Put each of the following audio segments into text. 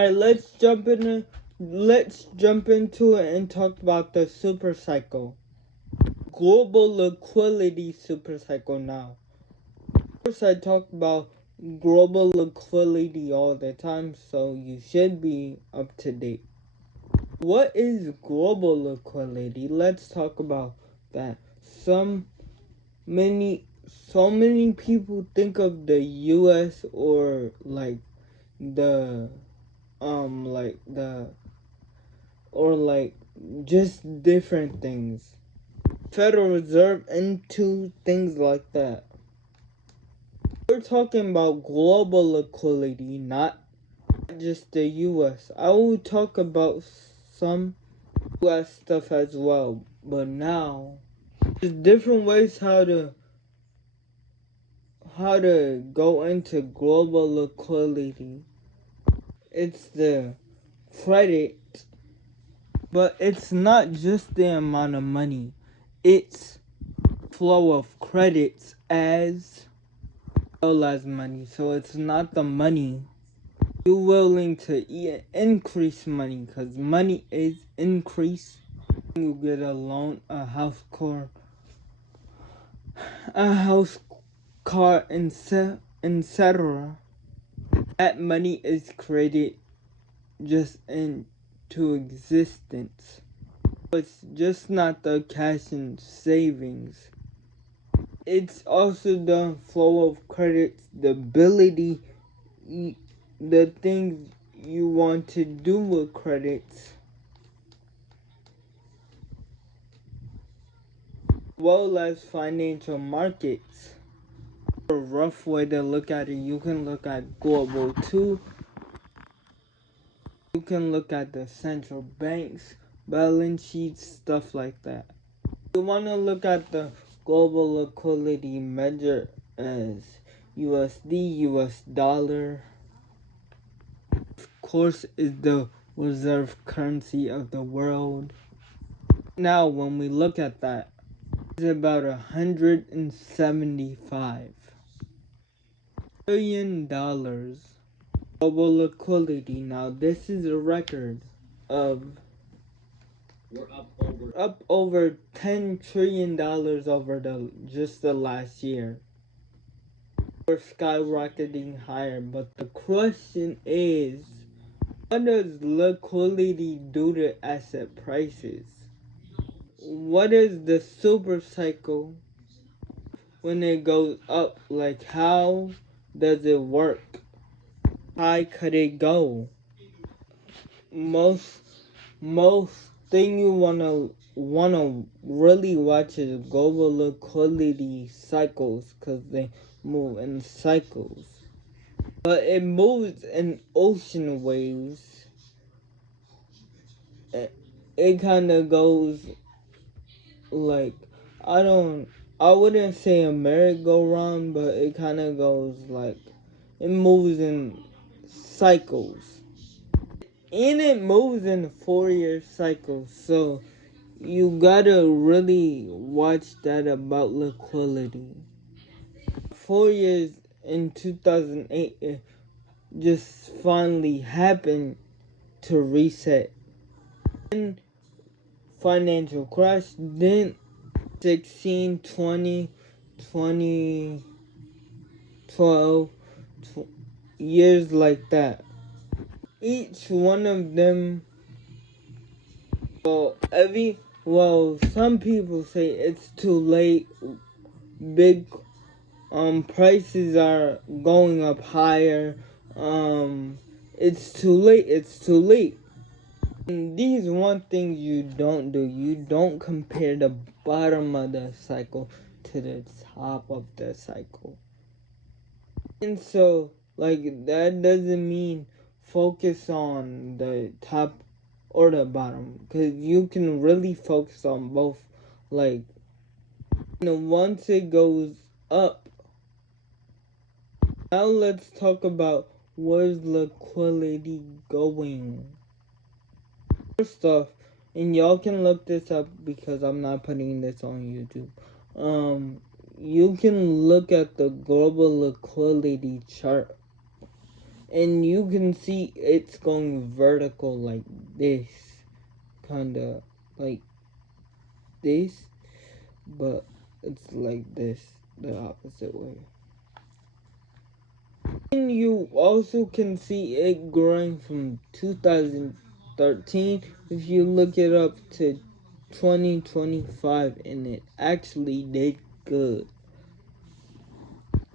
Alright, let's jump into it and talk about the super cycle. Global liquidity super cycle now. First, I talk about global liquidity all the time, so you should be up to date. What is global liquidity? Let's talk about that. So many people think of the US or just different things. Federal Reserve into things like that. We're talking about global liquidity, not just the US. I will talk about some US stuff as well, but now there's different ways how to go into global liquidity. It's the credit, but it's not just the amount of money. It's flow of credits as well as money. So it's not the money. You're willing to increase money because money is increase. You get a loan, a house car, etc. That money is created just into existence. It's just not the cash and savings. It's also the flow of credits, the ability, the things you want to do with credits, well as financial markets. A rough way to look at it, you can look at global too. You can look at the central banks, balance sheets, stuff like that. You want to look at the global liquidity measure as USD, US dollar. Of course, is the reserve currency of the world. Now, when we look at that, it's about $175 billion global liquidity. Now, this is a record of we're up over $10 trillion over the last year. We're skyrocketing higher, but the question is, what does liquidity do to asset prices? What is the super cycle when it goes up? Like, how does it work? How could it go? Most thing you wanna really watch is global liquidity cycles, cause they move in cycles. But it moves in ocean waves. It kind of goes like, I wouldn't say a merry-go-round, but it kind of goes like, it moves in cycles. And it moves in 4-year cycles, so you gotta really watch that about liquidity. 4 years in 2008, it just finally happened to reset. Then financial crash, then 16, 20, 2012, years like that. Each one of them, some people say it's too late. Big prices are going up higher. It's too late. And these one thing you don't do. You don't compare the bottom of the cycle to the top of the cycle. And so, like, that doesn't mean focus on the top or the bottom, because you can really focus on both. Like, once it goes up, now let's talk about where's liquidity going. First off, and y'all can look this up because I'm not putting this on YouTube. You can look at the global liquidity chart. and you can see it's going vertical like this, kind of like this, but it's like this, the opposite way. And you also can see it growing from 2013 if you look it up to 2025, and it actually did good.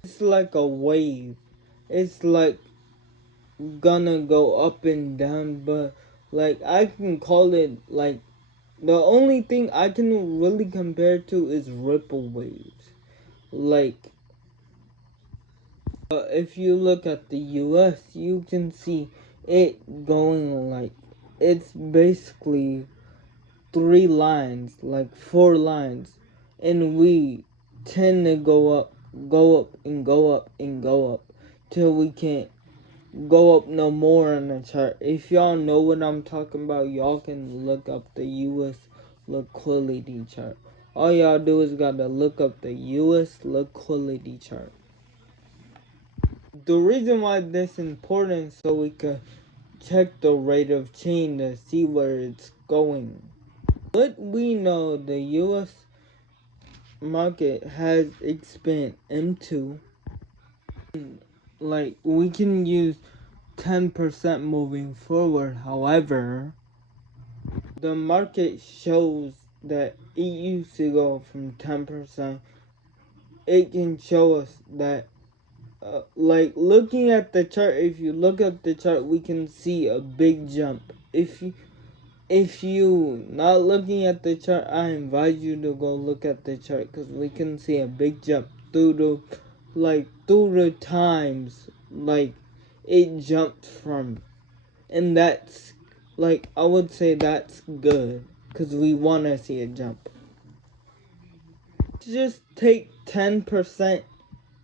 It's like a wave. It's like gonna go up and down, but like I can call it like the only thing I can really compare to is ripple waves. Like if you look at the US, you can see it going like it's basically 3 lines, like 4 lines, and we tend to go up, and go up, and go up till we can't go up no more on the chart. If y'all know what I'm talking about, y'all can look up the US liquidity chart. All y'all do is gotta look up the US liquidity chart. The reason why this is important so we can check the rate of change to see where it's going. What we know, the US market has expanded into, like we can use 10% moving forward. However, the market shows that it used to go from 10%. It can show us that like looking at the chart, if you look at the chart, we can see a big jump. If you not looking at the chart, I invite you to go look at the chart, because we can see a big jump through the times like it jumped from, and that's like I would say that's good, because we want to see a jump. Just take 10%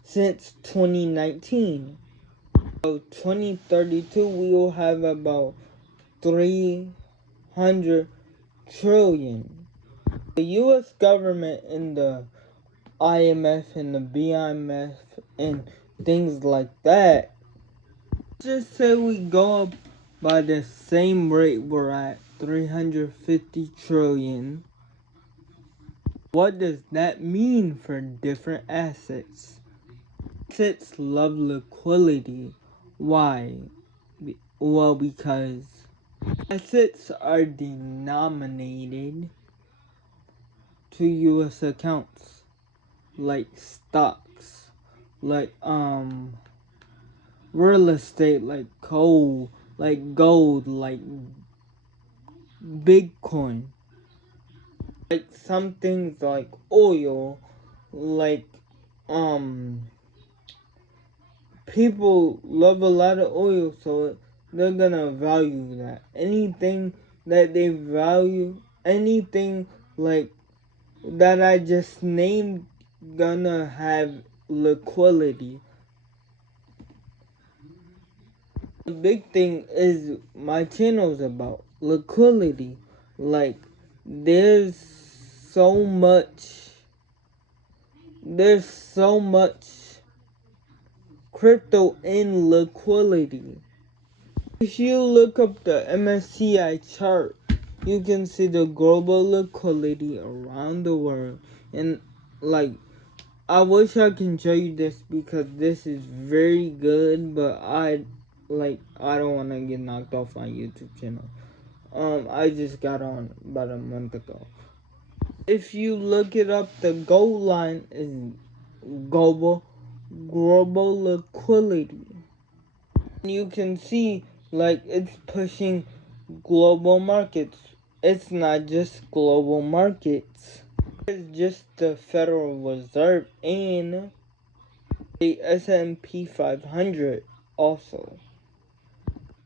since 2019. So 2032 we will have about 300 trillion. The US government and the IMF and the BIMF and things like that, just say we go up by the same rate we're at, 350 trillion. What does that mean for different assets? Assets love liquidity. Why? Well, because assets are denominated to US accounts, like stocks, like real estate, like coal, like gold, like Bitcoin, like some things like oil, like people love a lot of oil, so they're gonna value that. Anything that they value, anything like that I just named, gonna have liquidity. The big thing is my channel's about liquidity. Like there's so much crypto in liquidity. If you look up the MSCI chart, you can see the global liquidity around the world. And like, I wish I can show you this because this is very good, but I don't want to get knocked off my YouTube channel. I just got on about a month ago. If you look it up, the gold line is global liquidity. You can see like it's pushing global markets. It's not just global markets. It's just the Federal Reserve and the S&P 500 also.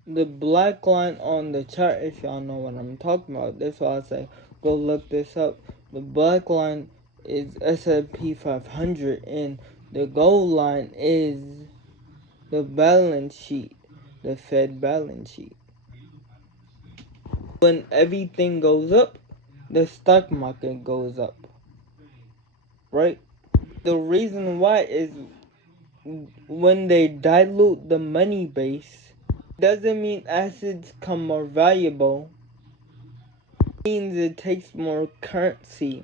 The black line on the chart, if y'all know what I'm talking about, that's why I say go look this up. The black line is S&P 500 and the gold line is the balance sheet, the Fed balance sheet. When everything goes up, the stock market goes up, right? The reason why is when they dilute the money base, doesn't mean assets become more valuable. It means it takes more currency.